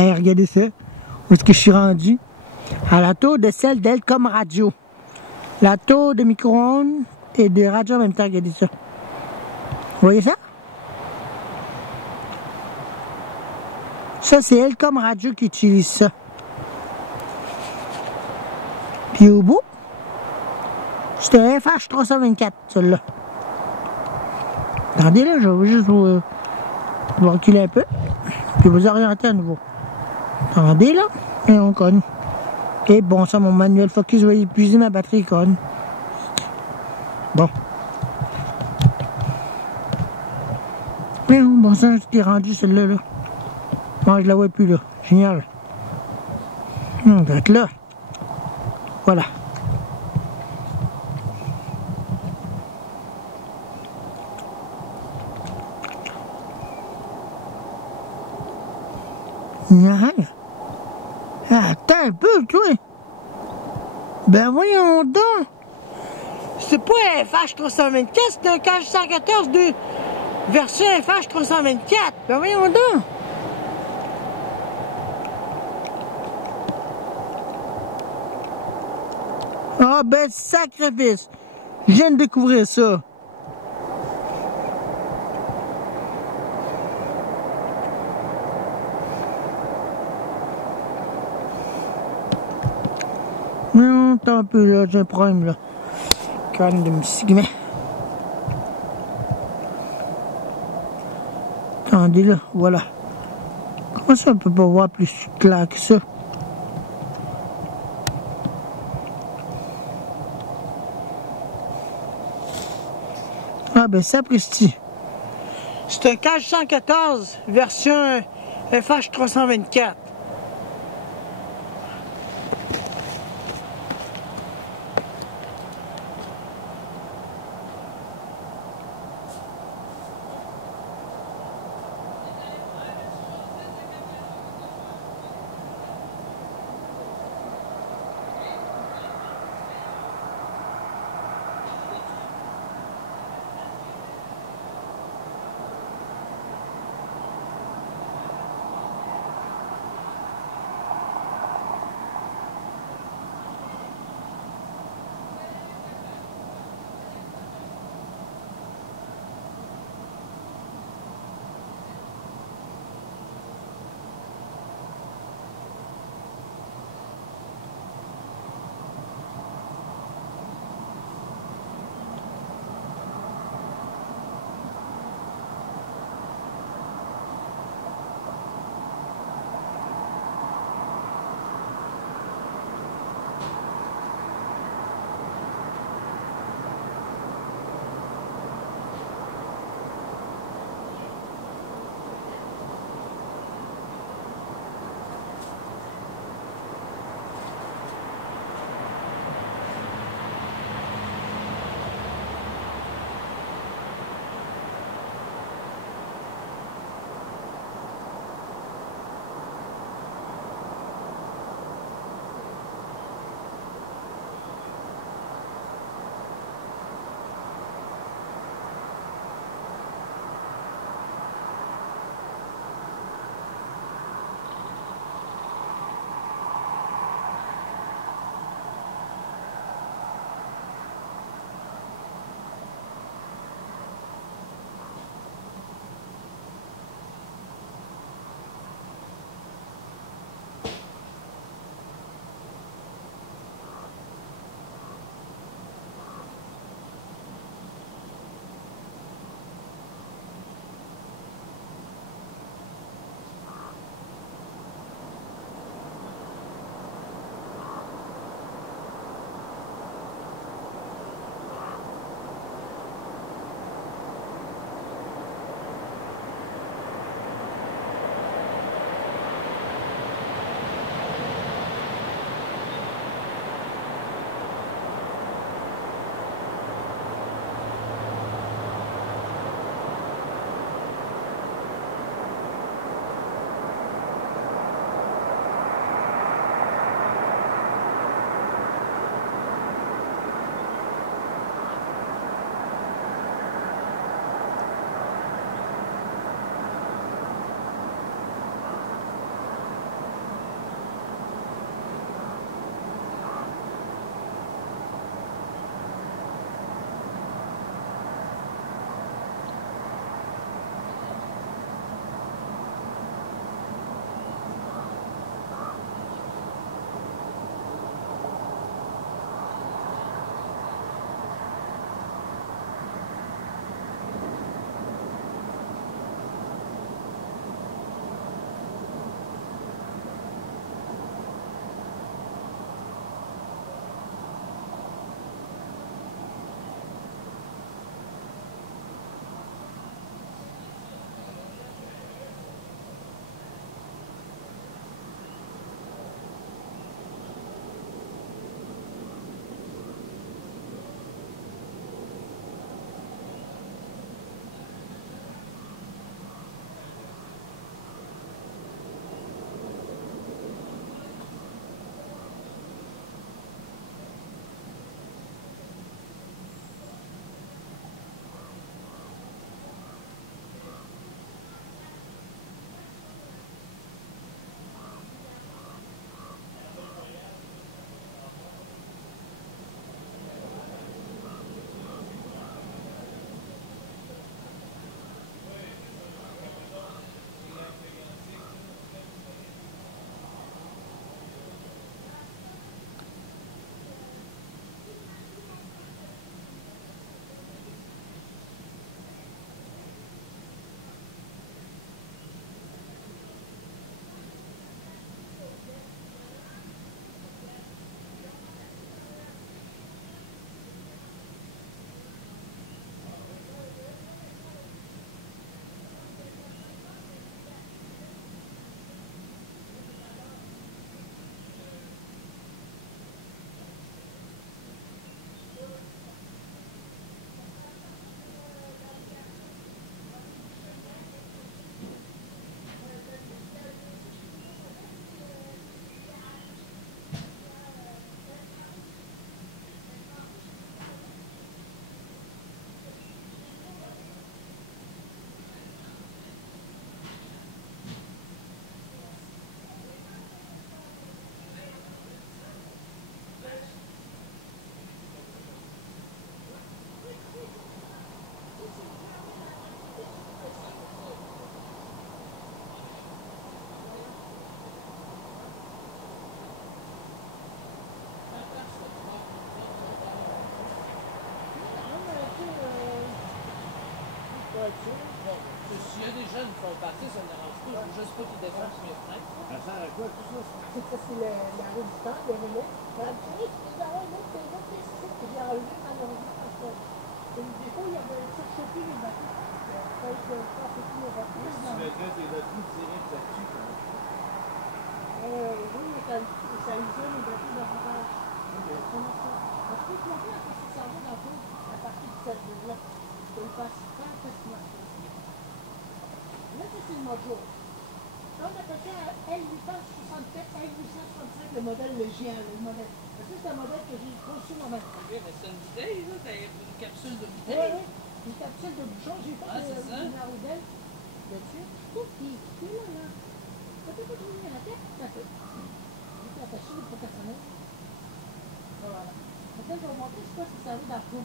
Hey, regardez ça. Où est-ce que je suis rendu? À la tour de celle d'Elcom Radio. La tour de micro-ondes et de radio en même temps, regardez ça. Vous voyez ça? Ça, c'est Elcom Radio qui utilise ça. Puis au bout, c'est un FH324, celui-là. Attendez là, je vais juste vous reculer un peu, puis vous orienter à nouveau. Attendez là, et on conne. Et bon, ça, mon manuel focus va épuiser ma batterie, conne. Bon. Mais bon, ça, je t'ai rendu celle-là, là. Moi, je la vois plus, là. Génial. D'être là. Voilà. Non. Attends un peu, toi. Ben voyons donc. C'est pas un FH324, c'est un KH114 de version FH324. Ben voyons donc. Ah ben sacrifice. Je viens de découvrir ça. Non, attends un peu là, j'ai un problème là. Canne de musique. Attendez là, voilà. Comment ça on peut pas voir plus clair que ça? Ah ben sapristi. C'est un KH114 version FH324. voiture. Bon, s'il y a des jeunes qui font partir, ça ne dérange pas. Je veux juste pas qu'ils défoncent mes freins. Ça sert à quoi tout ça? C'est la rue du temps, le relais. Quand tu sais, tu peux avoir un autre site que j'ai enlevé malheureusement parce que des fois, il y avait surchauffé les bateaux. Peut-être que ça, c'est tous les bateaux. Si tu mettrais tes batteries direct là-dessus, Oui, mais ça isole les bateaux davantage. Comment ça? Parce que tu vois bien, quand ça s'en va dans tout, à partir de cette là tu peux le passer faire facilement. Là, ça, c'est le mojo. On appelle ça L867, L865, le modèle, le géant, le modèle. Ça, c'est un modèle que j'ai conçu moi-même. Ok, mais c'est une bouteille, là. T'as une capsule de Oui, bouteille. oui. Une capsule de bouchon, j'ai fait c'est ça. une aroudelle dessus. Je trouve qu'il est là. Ça peut pas tourner à la tête, ça peut. J'ai attaché les professionnels. Voilà. Maintenant, je vais vous montrer ce que ça veut dans le fond.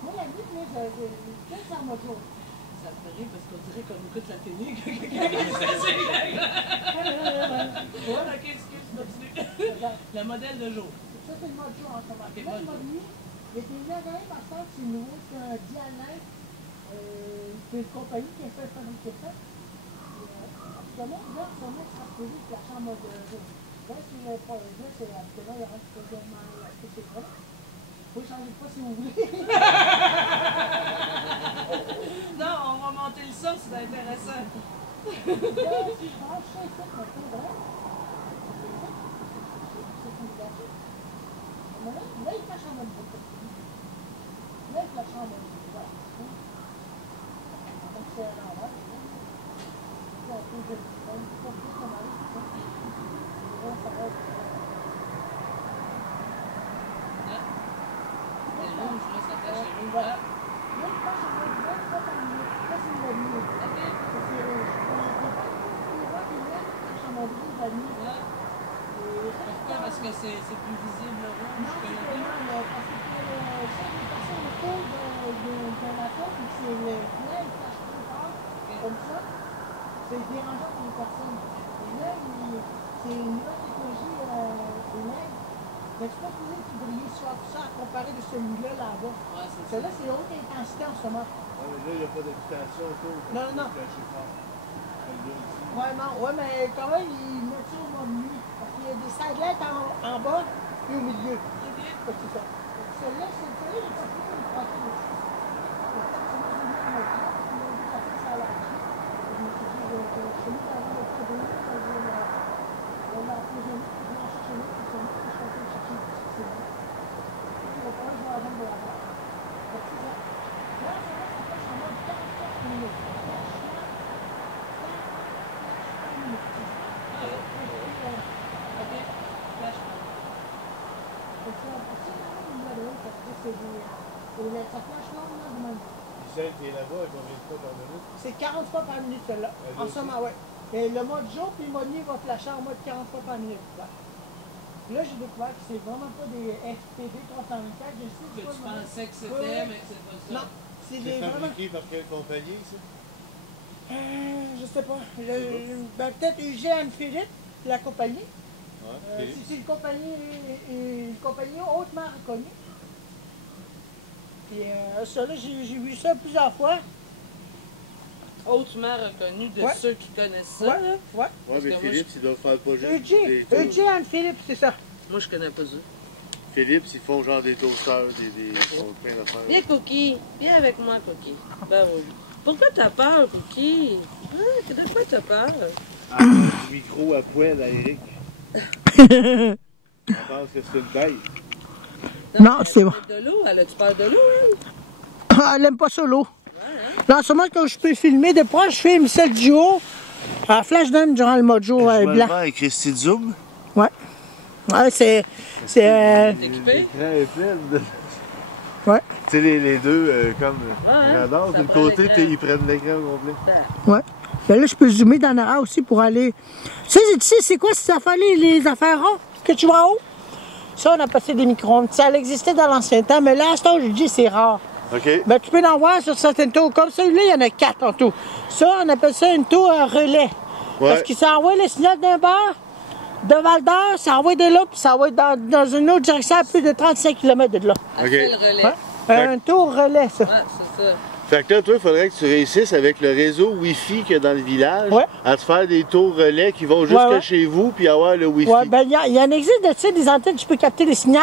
Moi, la nuit, là, je ça en mojo. Ça me fait rire parce qu'on dirait qu'on écoute la télé quand quelqu'un fait ses règles. Ouais, ok, excuse, continue. Le modèle de jour. Ça, c'est le mode jour en ce moment. Okay, là, le mode nuit, il y a des agréés par contre, c'est nouveau, c'est un diamètre. C'est une compagnie qui a fait fabriquer ça. Absolument, là, ça met transposé avec la chambre de jour. Là, c'est absolument, il y aura un peu de c'est vrai. Vous pouvez changer de pas si vous voulez. Non, on va monter le son, c'est intéressant. Là, si je branche ça ici, c'est un peu vrai. Là, il flash en mode jour. Là, il flash en mode jour. Voilà. Donc, c'est à l'envers. Là, un peu de pas plus de mal. Là, ça va être. C'est rouge, là, ça tâche rouge. Voilà. Là, il flash en mode jour, pas par minute. Là, c'est le nuit. Ok. C'est rouge. On voit que là, il flash en mode rouge la nuit. Pourquoi? Parce que c'est plus visible le rouge Non, que le c'est bleu. vraiment parce que ça, les personnes autour de la porte, c'est le plein, il flash trop fort, comme ça, c'est dérangeant pour les personnes. Et là, c'est une nouvelle technologie LED. Mais tu peux trouver qui brille sur ça à comparer de celui-là là-bas. Ouais, c'est ça. Celui-là, c'est haute intensité en ce moment. mais là, il n'y a pas d'habitation autour. Non, non. Ouais, mais quand même, ils mettent ça au mode nuit. Parce qu'il y a des satellites en bas et au milieu. C'est ça. Celle-là, j'ai pas pu le passer dessus. C'est 40 fois par minute celle-là. En ce moment, oui. Et le mode jour puis le mode nuit va flasher en mode 40 fois par minute. Là, j'ai découvert que c'est vraiment pas des FPV 324. Je sais Que tu pensais que c'était, mais c'est pas ça. Non, c'est des C'est vraiment. fabriqué par quelle compagnie, ça? Je sais pas. Peut-être UGN Philippe, la compagnie. Ouais, C'est une compagnie hautement reconnue. Puis ça, là, j'ai vu ça plusieurs fois. Hautement reconnu de ceux qui connaissent ça. Ouais, Là. ouais. Ouais, mais Philips, ils doivent faire pas juste des UGN Philippe, c'est ça. Moi, je connais pas ça. Philips, ils font genre des toasters, ils font plein d'affaires. Viens, Cookie. Viens avec moi, Cookie. Ben oui. Pourquoi t'as peur, Cookie? Ah, de quoi t'as peur? Ah, du micro à poêle à Eric. Je pense que c'est une baille. Non, c'est bon. De l'eau, elle a-tu peur de l'eau, elle? Elle aime pas ça, l'eau. Là, en ce moment, quand je peux filmer de proche, je filme celle du haut. À flash down durant le mode jour blanc. avec Christy Zoom. Ouais. Ouais, c'est. T'es équipé? L'écran est plein de... Ouais. Tu sais, les deux, comme j'adore, ça d'une prend côté, l'écran. ils prennent l'écran au complet. Ouais. Mais là, je peux zoomer dans l'arrière aussi pour aller. Tu sais, c'est quoi ces affaires les affaires rondes que tu vois en haut? Ça, on a passé des micro-ondes. Ça existait dans l'ancien temps, mais là, à ce temps, je dis c'est rare. OK. Ben, tu peux en voir sur certaines tours. Comme celui-là, il y en a 4 en tout. Ça, on appelle ça une tour à relais. Ouais. Parce que ça envoie le signal d'un bord, de Val d'Or, ça envoie de là, puis ça envoie dans une autre direction à plus de 35 km de là. Elle fait le relais. Ouais. Un tour relais, ça. Ouais, c'est ça. Fait que là, toi, il faudrait que tu réussisses avec le réseau Wi-Fi qu'il y a dans le village à te faire des tours relais qui vont jusqu'à chez vous puis avoir le Wi-Fi. Ouais, ben il y en existe de ça, des antennes, tu peux capter les signaux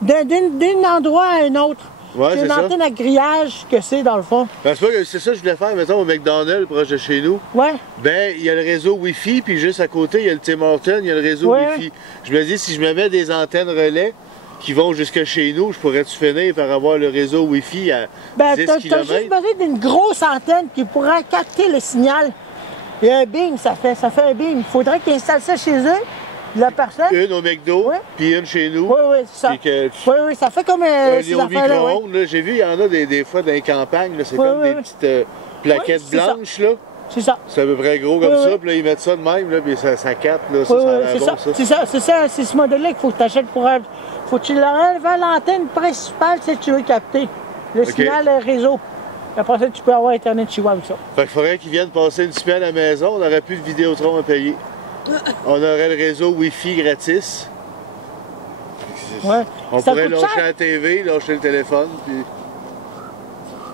d'un endroit à un autre. Ouais, c'est une antenne à grillage que c'est dans le fond. Ben, c'est ça que je voulais faire, mettons, au McDonald's, proche de chez nous. Ouais. Ben, il y a le réseau Wi-Fi, puis juste à côté, il y a le Tim Hortons, il y a le réseau Wi-Fi. Je me dis, si je me mets des antennes relais qui vont jusqu'à chez nous, je pourrais-tu finir par avoir le réseau Wi-Fi à 10 km? T'as juste besoin d'une grosse antenne qui pourra capter le signal. Il y a un beam, ça fait un beam. Il faudrait qu'ils installent ça chez eux. La personne. Une au McDo, puis une chez nous. Oui, c'est ça. Oui, ça fait comme ces affaires-là. J'ai vu, il y en a des fois dans les campagnes, c'est comme des petites plaquettes blanches, là. C'est ça. C'est à peu près gros comme ça, puis là, ils mettent ça de même, là, puis ça capte, là, ça a l'air bon, ça. C'est ça, c'est ce modèle-là qu'il faut que tu achètes pour... Faut que tu l'enlèves à l'antenne principale si tu veux capter le signal réseau. Après ça, tu peux avoir Internet chez vous avec ça. Fait qu'il faudrait qu'ils viennent passer une semaine à la maison, on n'aurait plus de Vidéotron à payer. On aurait le réseau Wi-Fi gratis. Ouais. On pourrait lâcher la TV, lâcher le téléphone, puis...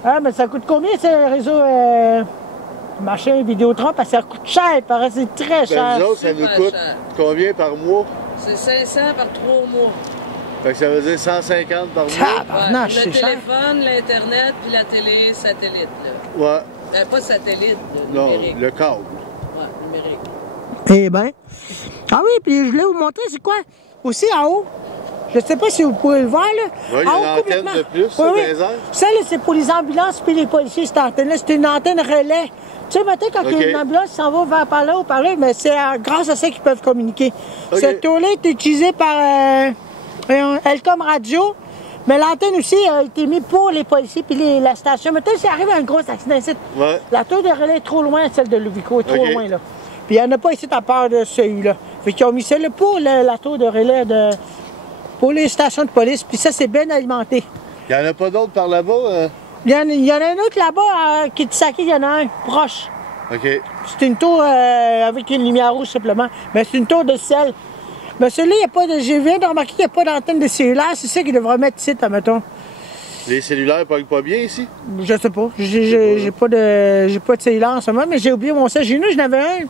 Ah, mais ça coûte combien, ce réseau machin Vidéotron? Parce que ça coûte cher, parce que c'est très cher. Nous autres, ça nous coûte combien par mois? C'est 500 par 3 mois. Fait que ça veut dire 150 par mois. Le téléphone, l'Internet, puis la télé satellite. Là. Ouais. Ben, pas satellite, numérique. Non, le câble. Ouais, numérique. Eh bien. Ah oui, puis je voulais vous montrer, c'est quoi? Aussi en haut. Je ne sais pas si vous pouvez le voir, là. Oui, il y a une antenne de plus, ça, ça, là, c'est pour les ambulances puis les policiers, cette antenne-là. C'est une antenne relais. Tu sais, maintenant, quand il y a une ambulance qui s'en va vers par là ou par là, mais c'est grâce à ça qu'ils peuvent communiquer. Cette tour-là est utilisée par Elcom Radio, mais l'antenne aussi a été mise pour les policiers puis la station. Maintenant, s'il arrive un gros accident ici, la tour de relais est trop loin, celle de Luvico, est trop loin, là. Puis il n'y en a pas ici à part de celui-là. Fait qu'ils ont mis ça là pour la tour de relais pour les stations de police, puis ça, c'est bien alimenté. Il n'y en a pas d'autres par là-bas? Il y en a un autre là-bas qui est saqué, il y en a un proche. OK. C'est une tour avec une lumière rouge simplement. Mais c'est une tour de sel. Mais celui-là, il n'y a pas de. Je viens de remarquer qu'il n'y a pas d'antenne de cellulaire. C'est ça qu'ils devraient mettre ici, mettons. Les cellulaires ne pognent pas bien ici? Je sais pas. J'ai pas de cellulaire en ce moment, mais j'ai oublié mon sel. J'ai j'en avais un. J'ai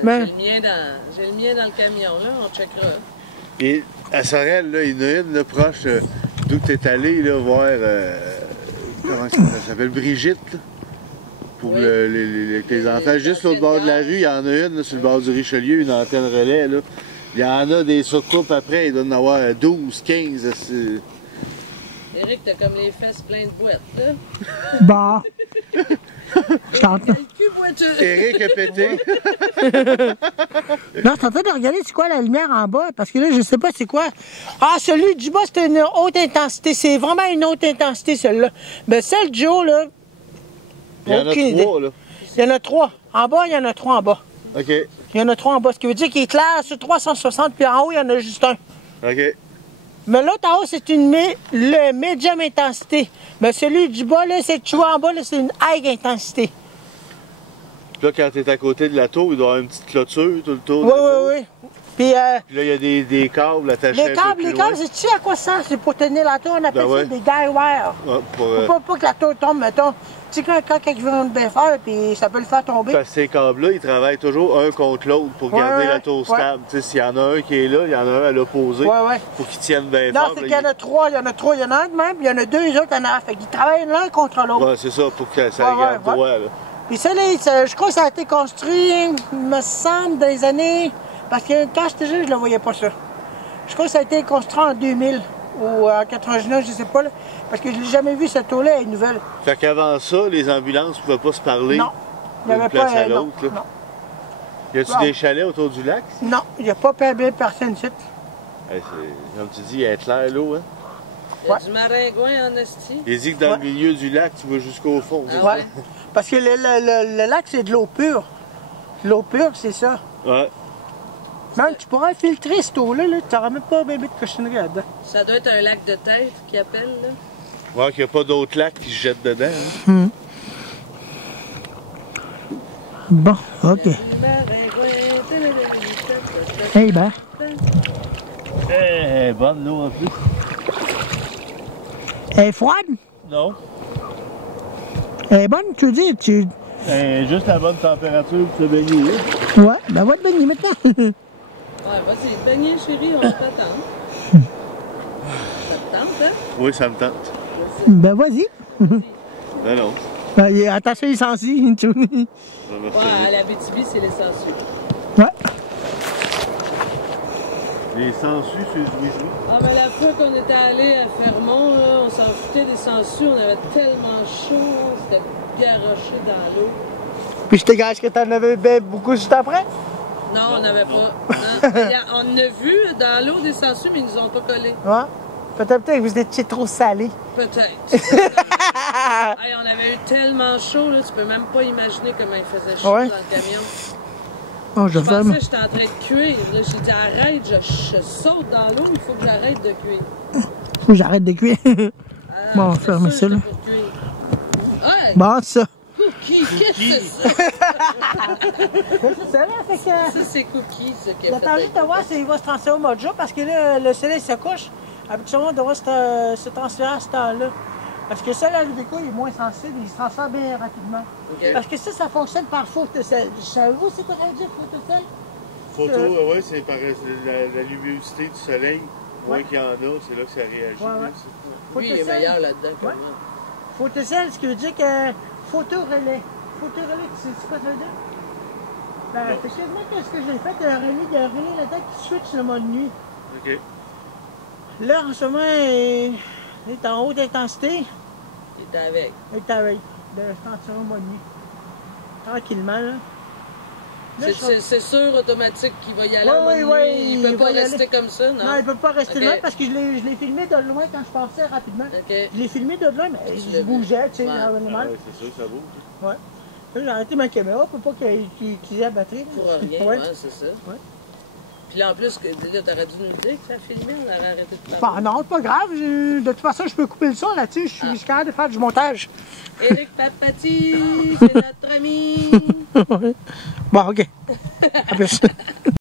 le mien dans le camion, là. On checkera. Et à Sorel, là, il y en a une là, proche d'où tu es allé là, voir. Comment ça s'appelle? Brigitte, là, pour tes enfants. Juste au bord de la rue, il y en a une là, sur le bord du Richelieu, une antenne relais. Là. Il y en a des surcoupes après, il doit en avoir 12, 15. Éric, t'as comme les fesses pleines de boîtes, là. Bah. Je t'entends. Éric a pété. Non, je suis en train de regarder c'est quoi la lumière en bas, parce que là, je sais pas c'est quoi. Ah, celui du bas, c'est une haute intensité. C'est vraiment une haute intensité, celle-là. Ben, celle du haut, là. Il y en a 3, là. Il y en a 3. En bas, il y en a 3 en bas. OK. Il y en a 3 en bas, ce qui veut dire qu'il est clair sur 360, puis en haut, il y en a juste un. OK. Mais l'autre en haut, c'est le médium intensité. Mais celui du bas, là, c'est que tu vois en bas, là, c'est une high intensité. Puis là, quand tu es à côté de la tour, il doit y avoir une petite clôture tout le tour. Oui. Puis là, il y a des câbles attachés. Les câbles, sais-tu à quoi ça sert? C'est pour tenir la tour, on appelle ça des guy wires. Pour pas que la tour tombe, mettons. Tu sais, quand quelqu'un veut bien faire, puis ça peut le faire tomber. Parce que ces câbles-là, ils travaillent toujours un contre l'autre pour garder la tour stable. Tu sais, s'il y en a un qui est là, il y en a un à l'opposé. Pour qu'ils tiennent bien fort. Non, c'est qu'il y en a 3, il y en a un de même, puis il y en a 2 autres en arrière. Fait qu'ils travaillent l'un contre l'autre. Ouais, c'est ça, pour que ça garde droit, là. Puis ça, là, je crois que ça a été construit, il me semble, dans les années... Parce que quand j'étais jeune, je ne le voyais pas ça. Je crois que ça a été construit en 2000 ou en 89, je ne sais pas. Là, parce que je ne l'ai jamais vu, cette eau-là, elle est nouvelle. Fait qu'avant ça, les ambulances ne pouvaient pas se parler? Non. Il n'y avait pas... à l'autre, non. Y a-tu des chalets autour du lac? Non, il n'y a pas personne ici. Comme tu dis, il y a clair l'eau, hein? Il y a du maringouin en esti. Il dit que dans le milieu du lac, tu vas jusqu'au fond. Ouais. Parce que le lac, c'est de l'eau pure. L'eau pure, c'est ça. Ouais. Même, tu pourrais filtrer cette eau-là, là, tu n'auras même pas bébé de cochonnerie là-dedans. Ça doit être un lac de tête qui appelle, là. Ouais, qu'il n'y a pas d'autres lacs qui se jettent dedans. Hein? Bon, OK. Eh ben. Elle est bonne, l'eau, en plus. Elle est froide? Non. Elle est bonne, tu veux dire? Juste la bonne température pour te baigner. Ouais, ben va te baigner maintenant. Ouais, vas-y, baigner, chérie, on t'attend. Ça te tente, hein? Oui, ça me tente. Ben vas-y. Ben non. Ben, il est attaché les sensibles, tu vois. Ouais, à l'Abitibi, c'est les sangsues. Ouais. Les sangsues sur les joues. Ah, mais la fois qu'on était allé à Fermont, là, on s'en foutait des sangsues, on avait tellement chaud, c'était garoché dans l'eau. Puis je te gage que t'en avais beaucoup juste après? Non, on n'avait pas. Non. On en a vu dans l'eau des sangsues, mais ils nous ont pas collé. Ouais. Peut-être que vous étiez trop salé. Peut-être. Hey, on avait eu tellement chaud, là, tu peux même pas imaginer comment il faisait chaud Ouais. dans le camion. Oh, je Je pensais ferme. que j'étais en train de cuire. Là, j'ai dit arrête, je saute dans l'eau, il faut que j'arrête de cuire. Faut que j'arrête de cuire. Bon, on va j'étais fermer sûre ça, là. que c'était pour cuire. Ouais, Bon, ça. Cookie, qu'est-ce que c'est ça? C'est ça, là, fait que... Ça, c'est Cookie, ça, qui a J'attends fait. juste de voir s'il va se transférer au mois de juin parce que là, le soleil se couche. Habituellement, on devrait se transférer à ce temps-là. Parce que ça, là, le déco, il est moins sensible, il se transfère bien rapidement. Ok. Parce que ça fonctionne par photocell. Savez-vous c'est quoi ça veut dire, photocell? Photo, oui, c'est par la luminosité du soleil. Moins Ouais. qu'il y en a, c'est là que ça réagit. Ouais, ouais. là, Lui, il est meilleur là-dedans que Ouais. moi. Photocell, ce qui veut dire que photo-relais. Photo-relais, tu sais quoi ça veut dire? Ben, c'est quasiment ce que j'ai fait, un relais là-dedans qui switch le mode nuit. OK. Là, en ce moment, il est en haute intensité. Il était avec. Il est avec. De tension au mode nuit. Tranquillement, là. Là, je serai- C'est sûr, automatique, qu'il va y aller Ouais, en mode ouais, nuit. ouais, Il il peut va pas y aller. rester comme ça, non? Non, il peut pas rester Ok. loin parce que je l'ai filmé de loin quand je passais rapidement. OK. Je l'ai filmé de loin, mais Tu je l'as vu. bougeais, tu sais, Ouais. normal. Ouais, c'est sûr, ça vaut. Ouais. Là, j'ai arrêté ma caméra pour pas qu'il utilise la batterie. Pour rien, Ouais. ouais, c'est ça. Ouais. Puis là, en plus, là, t'aurais dû nous dire que ça filmait, on aurait arrêté de Bon, parler. non, c'est pas grave. De toute façon, je peux couper le son là-dessus. Je suis capable de faire du montage. Éric Papati, c'est notre ami. Bon, OK. À plus.